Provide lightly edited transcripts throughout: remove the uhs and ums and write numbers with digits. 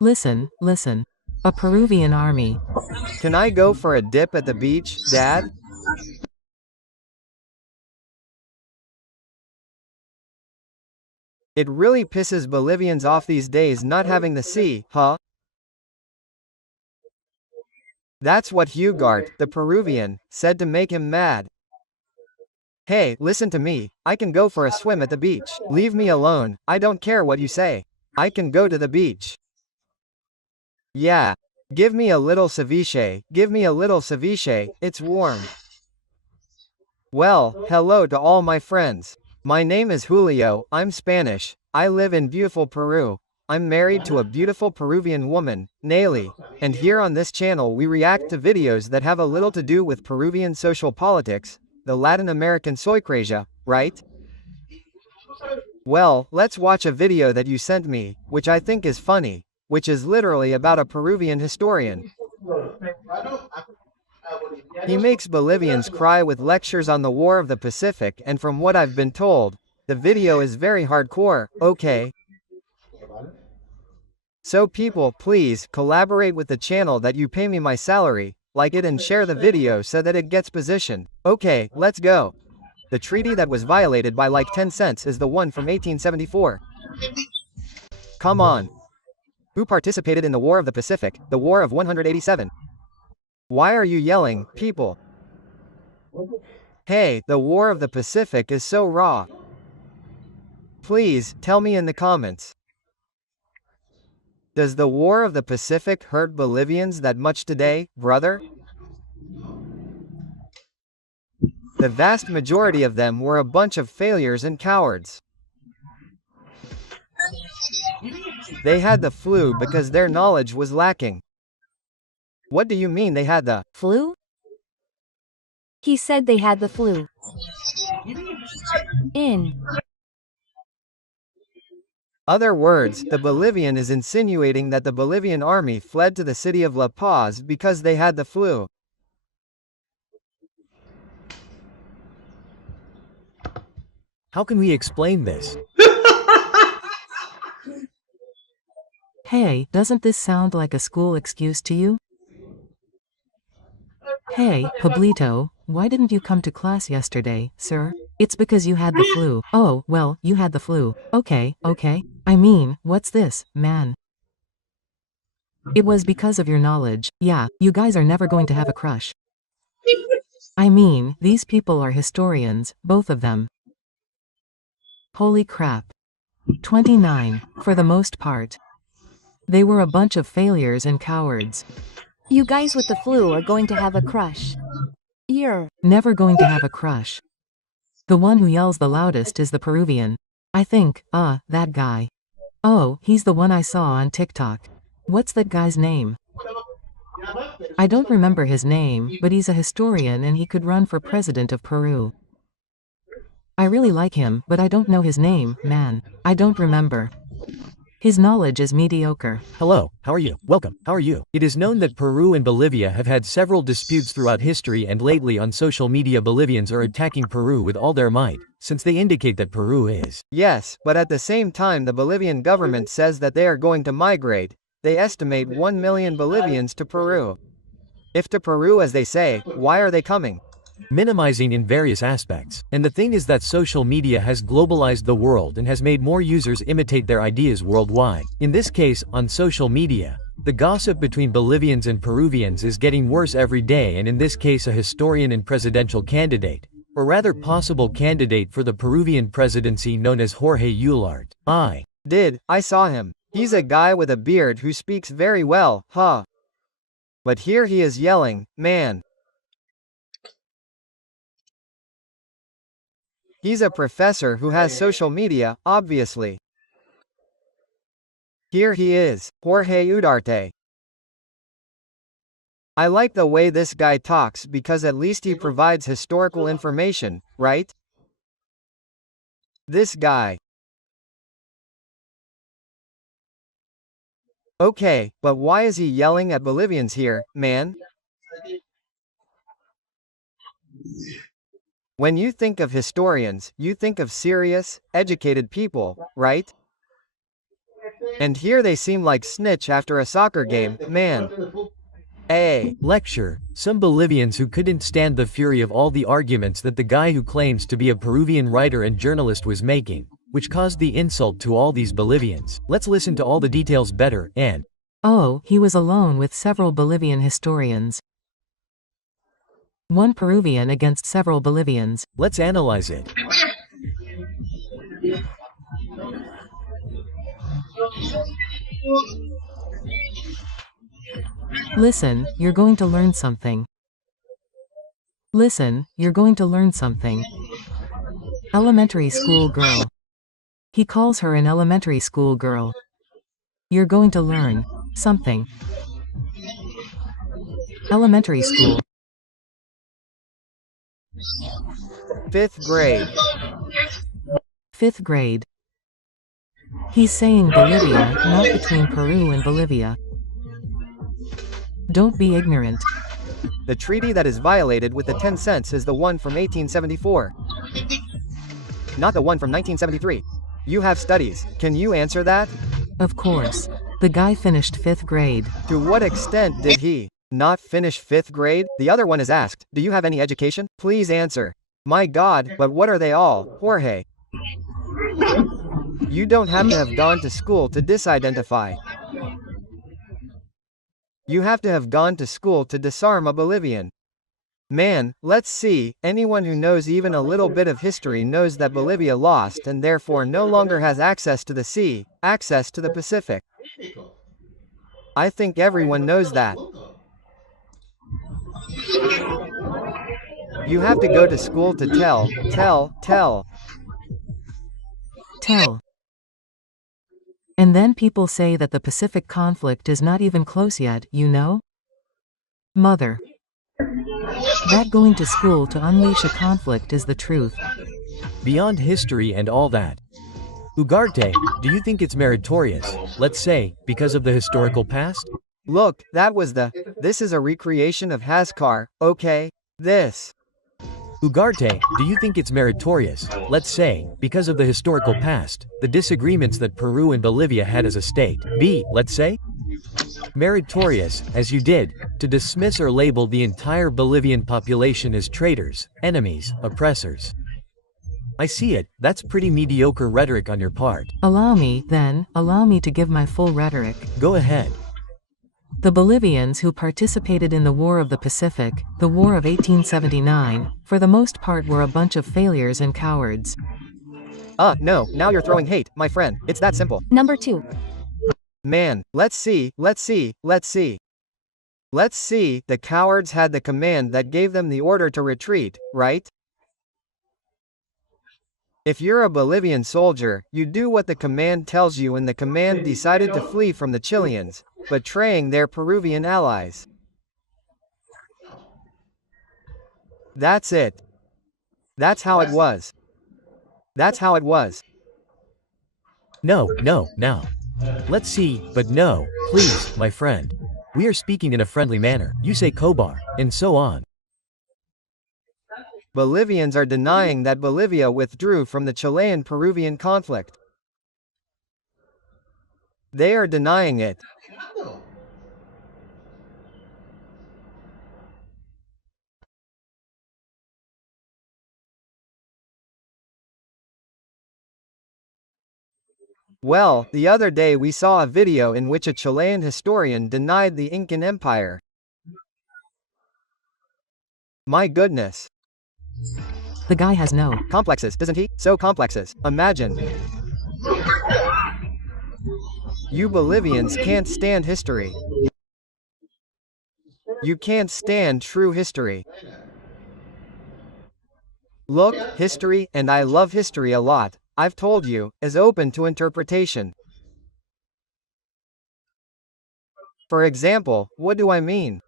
Listen, listen. A Peruvian army. Can I go for a dip at the beach, Dad? It really pisses Bolivians off these days not having the sea, huh? That's what Hugart, the Peruvian, said to make him mad. Hey, listen to me. I can go for a swim at the beach. Leave me alone. I don't care what you say. I can go to the beach. Yeah. Give me a little ceviche. Give me a little ceviche. It's warm. Well, hello to all my friends. My name is Julio. I'm Spanish. I live in beautiful Peru. I'm married to a beautiful Peruvian woman, Nayeli. And here on this channel we react to videos that have a little to do with Peruvian social politics, the Latin American soycrasia, right? Well, let's watch a video that you sent me, which I think is funny, which is literally about a Peruvian historian. He makes Bolivians cry with lectures on the War of the Pacific, and from what I've been told, the video is very hardcore, okay? So people, please, collaborate with the channel that you pay me my salary, like it and share the video so that it gets positioned. Okay, let's go. The treaty that was violated by like 10 cents is the one from 1874. Come on. Who participated in the War of the Pacific, the War of 187? Why are you yelling, people? Hey, the War of the Pacific is so raw. Please, tell me in the comments. Does the War of the Pacific hurt Bolivians that much today, brother? The vast majority of them were a bunch of failures and cowards. They had the flu because their knowledge was lacking. What do you mean they had the flu? He said they had the flu. In other words, the Bolivian is insinuating that the Bolivian army fled to the city of La Paz because they had the flu. How can we explain this? Hey, doesn't this sound like a school excuse to you? Hey, Pablito, why didn't you come to class yesterday, sir? It's because you had the flu. Oh, well, you had the flu. Okay, okay. I mean, what's this, man? It was because of your knowledge. Yeah, you guys are never going to have a crush. I mean, these people are historians, both of them. Holy crap. 29, for the most part. They were a bunch of failures and cowards. you guys with the flu are going to have a crush. You're Never going to have a crush. The one who yells the loudest is the Peruvian. I think, that guy. Oh, he's the one I saw on TikTok. What's that guy's name? I don't remember his name, but he's a historian and he could run for president of Peru. I really like him, but I don't know his name, man. I don't remember. His knowledge is mediocre. Hello, how are you? Welcome, how are you? It is known that Peru and Bolivia have had several disputes throughout history, and lately on social media Bolivians are attacking Peru with all their might, since they indicate that Peru is. Yes, but at the same time the Bolivian government says that they are going to migrate. They estimate 1 million Bolivians to Peru. If to Peru as they say, why are they coming? Minimizing in various aspects. And the thing is that social media has globalized the world and has made more users imitate their ideas worldwide. In this case, on social media, the gossip between Bolivians and Peruvians is getting worse every day, and in this case a historian and presidential candidate, or rather possible candidate for the Peruvian presidency known as Jorge Ulart. I saw him. He's a guy with a beard who speaks very well, huh? But here he is yelling, man. He's a professor who has social media, obviously. Here he is, Jorge Udarte. I like the way this guy talks because at least he provides historical information, right? This guy. Okay, but why is he yelling at Bolivians here, man? When you think of historians, you think of serious, educated people, right? And here they seem like snitch after a soccer game, man. A. Lecture. Some Bolivians who couldn't stand the fury of all the arguments that the guy who claims to be a Peruvian writer and journalist was making, which caused the insult to all these Bolivians. Let's listen to all the details better, and Oh, he was alone with several Bolivian historians. One Peruvian against several Bolivians. let's analyze it. Listen, you're going to learn something. Listen, you're going to learn something. Elementary school girl. He calls her an elementary school girl. You're going to learn something. Elementary school. 5th grade. 5th grade. He's saying Bolivia, not between Peru and Bolivia. Don't be ignorant. The treaty that is violated with the 10 cents is the one from 1874. Not the one from 1973. You have studies. Can you answer that? Of course. The guy finished 5th grade. To what extent did he not finish 5th grade? The other one is asked, do you have any education? Please answer. My God, but what are they all, Jorge? You don't have to have gone to school to disidentify. You have to have gone to school to disarm a Bolivian. Man, let's see, anyone who knows even a little bit of history knows that Bolivia lost and therefore no longer has access to the sea, access to the Pacific. I think everyone knows that. You have to go to school to tell. Tell. And then people say that the Pacific conflict is not even close yet, you know? Mother. That going to school to unleash a conflict is the truth. Beyond history and all that. Ugarte, do you think it's meritorious, let's say, because of the historical past? Look, this is a recreation of Haskar, okay? This. Ugarte, do you think it's meritorious, let's say, because of the historical past, the disagreements that Peru and Bolivia had as a state? B, let's say? Meritorious, as you did, to dismiss or label the entire Bolivian population as traitors, enemies, oppressors. I see it, that's pretty mediocre rhetoric on your part. Allow me to give my full rhetoric. Go ahead. The Bolivians who participated in the War of the Pacific, the War of 1879, for the most part were a bunch of failures and cowards. No, now you're throwing hate, my friend, it's that simple. Number 2. Man, let's see, the cowards had the command that gave them the order to retreat, right? If you're a Bolivian soldier, you do what the command tells you, and the command decided to flee from the Chileans, betraying their Peruvian allies. That's it. That's how it was. No. Let's see, but no, please, my friend. We are speaking in a friendly manner. You say Kobar, and so on. Bolivians are denying that Bolivia withdrew from the Chilean-Peruvian conflict. They are denying it. Well, the other day we saw a video in which a Chilean historian denied the Incan Empire. My goodness. The guy has no complexes, doesn't he? So complexes. Imagine. You Bolivians can't stand history. You can't stand true history. Look, history, and I love history a lot, I've told you, is open to interpretation. For example, what do I mean?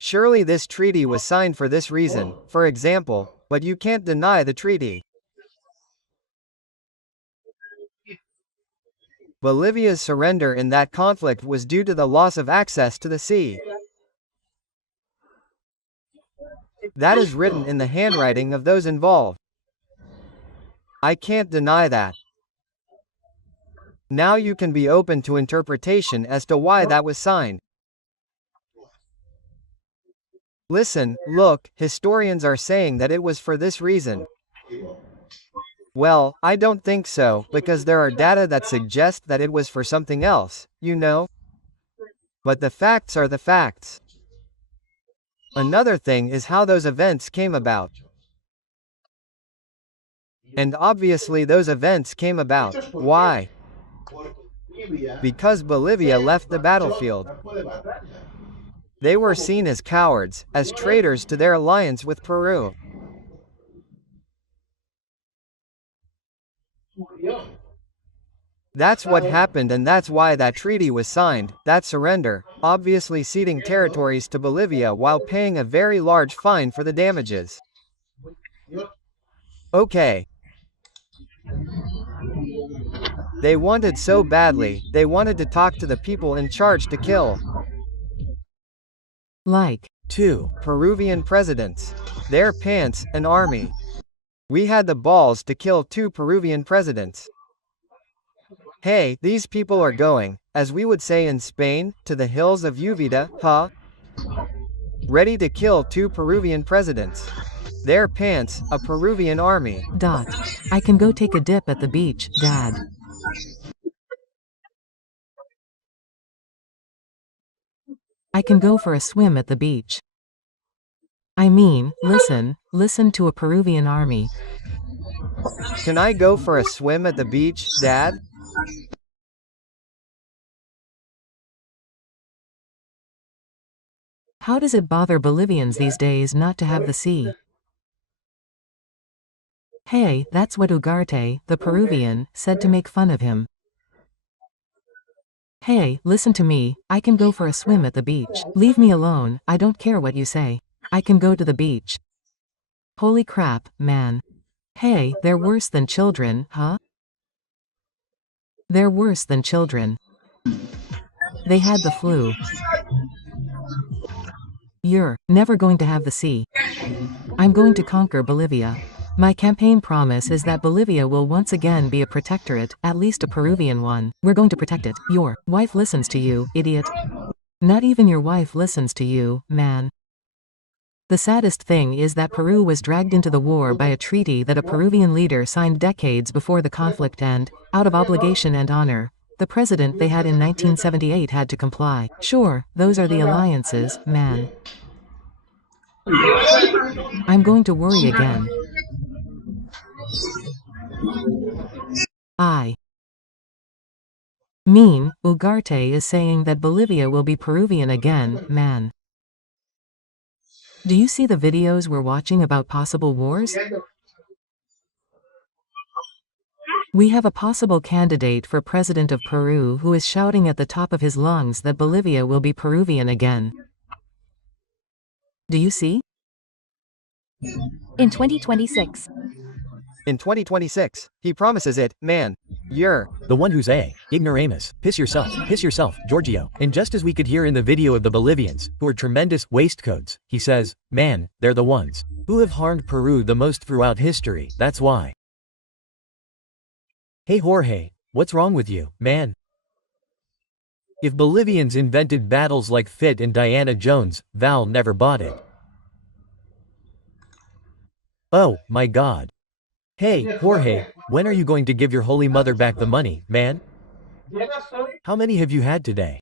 Surely this treaty was signed for this reason, for example, but you can't deny the treaty. Bolivia's surrender in that conflict was due to the loss of access to the sea. That is written in the handwriting of those involved. I can't deny that. Now you can be open to interpretation as to why that was signed. Listen, look, historians are saying that it was for this reason. Well, I don't think so, because there are data that suggest that it was for something else, you know? But the facts are the facts. Another thing is how those events came about. And obviously those events came about. Why? Because Bolivia left the battlefield. They were seen as cowards, as traitors to their alliance with Peru. That's what happened, and that's why that treaty was signed, that surrender, obviously ceding territories to Bolivia while paying a very large fine for the damages. Okay. They wanted so badly, they wanted to talk to the people in charge to kill. Like, 2. Peruvian presidents. Their pants, an army. We had the balls to kill 2 Peruvian presidents. Hey, these people are going, as we would say in Spain, to the hills of Uvida, huh? Ready to kill 2 Peruvian presidents. Their pants, a Peruvian army. dot. I can go take a dip at the beach, Dad. I can go for a swim at the beach. I mean, listen to a Peruvian army. Can I go for a swim at the beach, Dad? How does it bother Bolivians these days not to have the sea? Hey, that's what Ugarte, the Peruvian, said to make fun of him. Hey, listen to me, I can go for a swim at the beach. Leave me alone, I don't care what you say. I can go to the beach. Holy crap, man. Hey, they're worse than children, huh? They're worse than children. They had the flu. You're never going to have the sea. I'm going to conquer Bolivia. My campaign promise is that Bolivia will once again be a protectorate, at least a Peruvian one. We're going to protect it. Your wife listens to you, idiot. Not even your wife listens to you, man. The saddest thing is that Peru was dragged into the war by a treaty that a Peruvian leader signed decades before the conflict and, out of obligation and honor, the president they had in 1978 had to comply. Sure, those are the alliances, man. I'm going to worry again. I mean, Ugarte is saying that Bolivia will be Peruvian again, man. Do you see the videos we're watching about possible wars? We have a possible candidate for president of Peru who is shouting at the top of his lungs that Bolivia will be Peruvian again. Do you see? In 2026. In 2026, he promises it, man. You're The one who's a ignoramus. Piss yourself, Giorgio. And just as we could hear in the video of the Bolivians, who are tremendous waistcoats, he says, man, they're the ones who have harmed Peru the most throughout history, that's why. Hey Jorge, what's wrong with you, man? If Bolivians invented battles like Fit and Diana Jones, Val never bought it. Oh, my god. Hey, Jorge, when are you going to give your holy mother back the money, man? How many have you had today?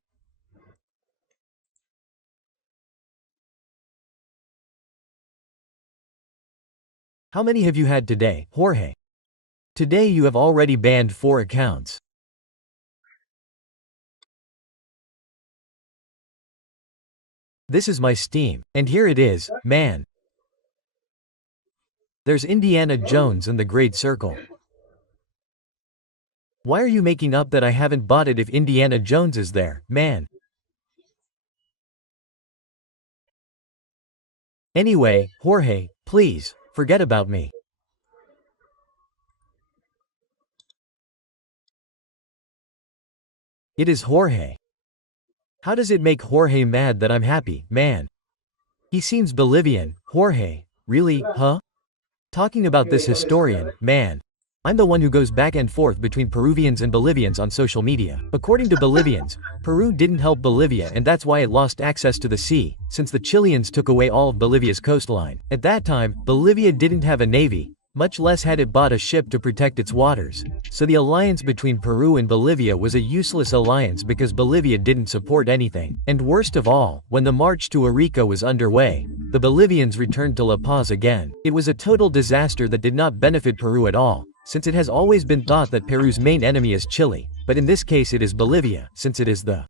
How many have you had today, Jorge? Today you have already banned 4 accounts. This is my Steam, and here it is, man. There's Indiana Jones and the Great Circle. Why are you making up that I haven't bought it if Indiana Jones is there, man? Anyway, Jorge, please, forget about me. It is Jorge. How does it make Jorge mad that I'm happy, man? He seems Bolivian, Jorge, really, huh? Talking about this historian, man. I'm the one who goes back and forth between Peruvians and Bolivians on social media. According to Bolivians, Peru didn't help Bolivia and that's why it lost access to the sea, since the Chileans took away all of Bolivia's coastline. At that time, Bolivia didn't have a navy, much less had it bought a ship to protect its waters. So the alliance between Peru and Bolivia was a useless alliance because Bolivia didn't support anything. And worst of all, when the march to Arica was underway, the Bolivians returned to La Paz again. It was a total disaster that did not benefit Peru at all, since it has always been thought that Peru's main enemy is Chile, but in this case it is Bolivia, since it is the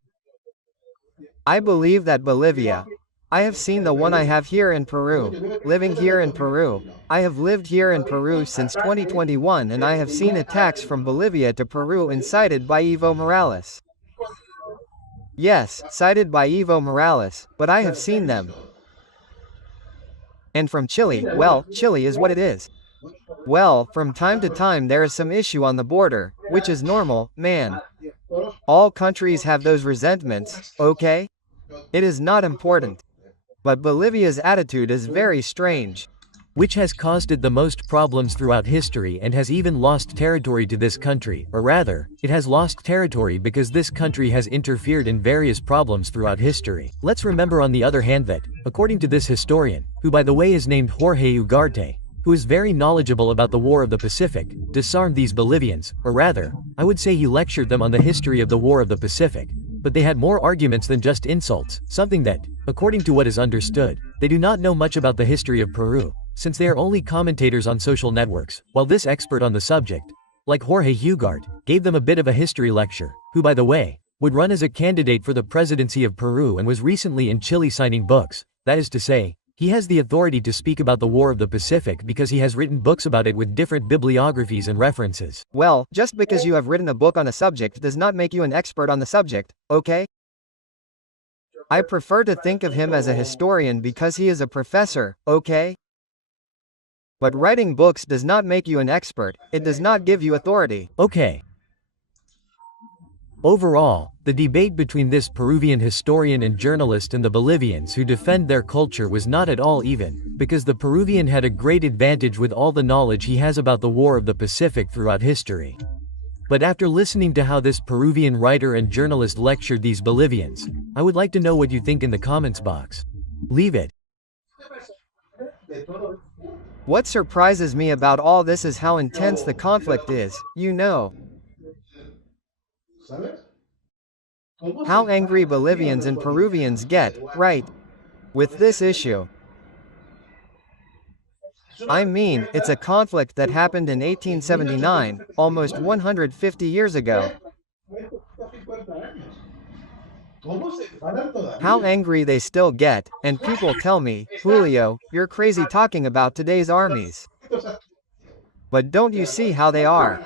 I believe that Bolivia. I have seen the one I have here in Peru. Living here in Peru. I have lived here in Peru since 2021 and I have seen attacks from Bolivia to Peru incited by Evo Morales. Yes, cited by Evo Morales, but I have seen them. And from Chile, well, Chile is what it is. Well, from time to time there is some issue on the border, which is normal, man. All countries have those resentments, okay? It is not important. But Bolivia's attitude is very strange. which has caused it the most problems throughout history and has even lost territory to this country, or rather, it has lost territory because this country has interfered in various problems throughout history. Let's remember on the other hand that, according to this historian, who by the way is named Jorge Ugarte, who is very knowledgeable about the War of the Pacific, disarmed these Bolivians, or rather, I would say he lectured them on the history of the War of the Pacific. But they had more arguments than just insults, something that, according to what is understood, they do not know much about the history of Peru, since they are only commentators on social networks, while this expert on the subject, like Jorge Ugarte, gave them a bit of a history lecture, who by the way, would run as a candidate for the presidency of Peru and was recently in Chile signing books. That is to say, he has the authority to speak about the War of the Pacific because he has written books about it with different bibliographies and references. Well, just because you have written a book on a subject does not make you an expert on the subject, okay? I prefer to think of him as a historian because he is a professor, okay? But writing books does not make you an expert, it does not give you authority. Okay. Overall, the debate between this Peruvian historian and journalist and the Bolivians who defend their culture was not at all even, because the Peruvian had a great advantage with all the knowledge he has about the War of the Pacific throughout history. But after listening to how this Peruvian writer and journalist lectured these Bolivians, I would like to know what you think in the comments box. Leave it. What surprises me about all this is how intense the conflict is, you know. How angry Bolivians and Peruvians get, right? With this issue. I mean, it's a conflict that happened in 1879, almost 150 years ago. How angry they still get, and people tell me, Julio, you're crazy talking about today's armies. But don't you see how they are?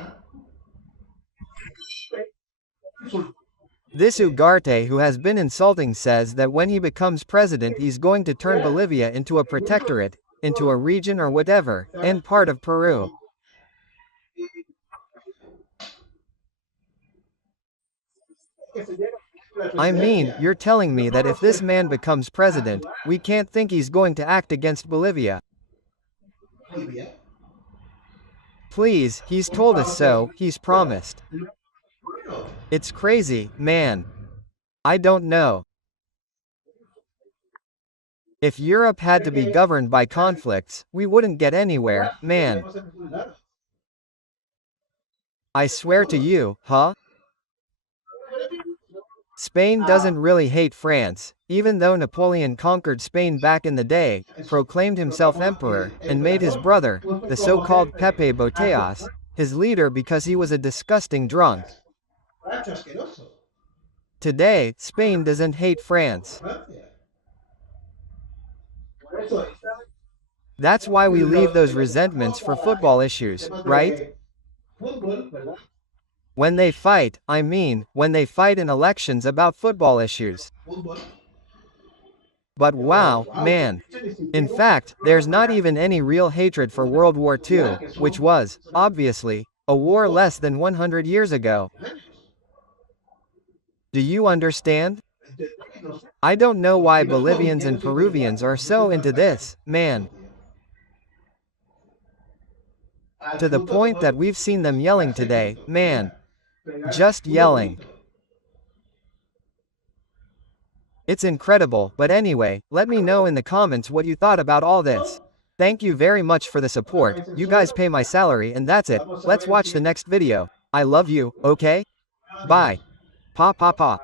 This Ugarte who has been insulting says that when he becomes president he's going to turn Bolivia into a protectorate, into a region or whatever, and part of Peru. I mean, you're telling me that if this man becomes president, we can't think he's going to act against Bolivia. Please, he's told us so, he's promised. It's crazy, man. I don't know. If Europe had to be governed by conflicts, we wouldn't get anywhere, man. I swear to you, huh? Spain doesn't really hate France, even though Napoleon conquered Spain back in the day, proclaimed himself emperor, and made his brother, the so-called Pepe Boteas, his leader because he was a disgusting drunk. Today, Spain doesn't hate France. That's why we leave those resentments for football issues, right? When they fight, I mean, when they fight in elections about football issues. But wow, man. In fact, there's not even any real hatred for World War II, which was, obviously, a war less than 100 years ago. Do you understand? I don't know why Bolivians and Peruvians are so into this, man. To the point that we've seen them yelling today, man. Just yelling. It's incredible, but anyway, let me know in the comments what you thought about all this. Thank you very much for the support, you guys pay my salary and that's it, let's watch the next video. I love you, okay? Bye. Pa pa pa.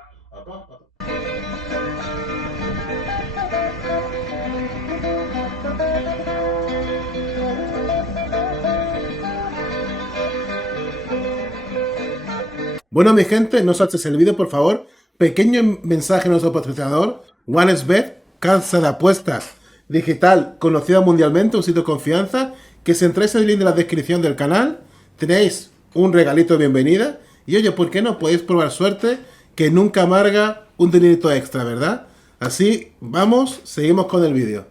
Bueno, mi gente, no saltes el vídeo, por favor. Pequeño mensaje a nuestro patrocinador, OneXBet, casa de apuestas digital conocida mundialmente, un sitio de confianza. Que si entráis en el link de la descripción del canal, tenéis un regalito de bienvenida. Y oye, ¿por qué no podéis probar suerte? Que nunca amarga un dinerito extra, ¿verdad? Así, vamos, seguimos con el vídeo.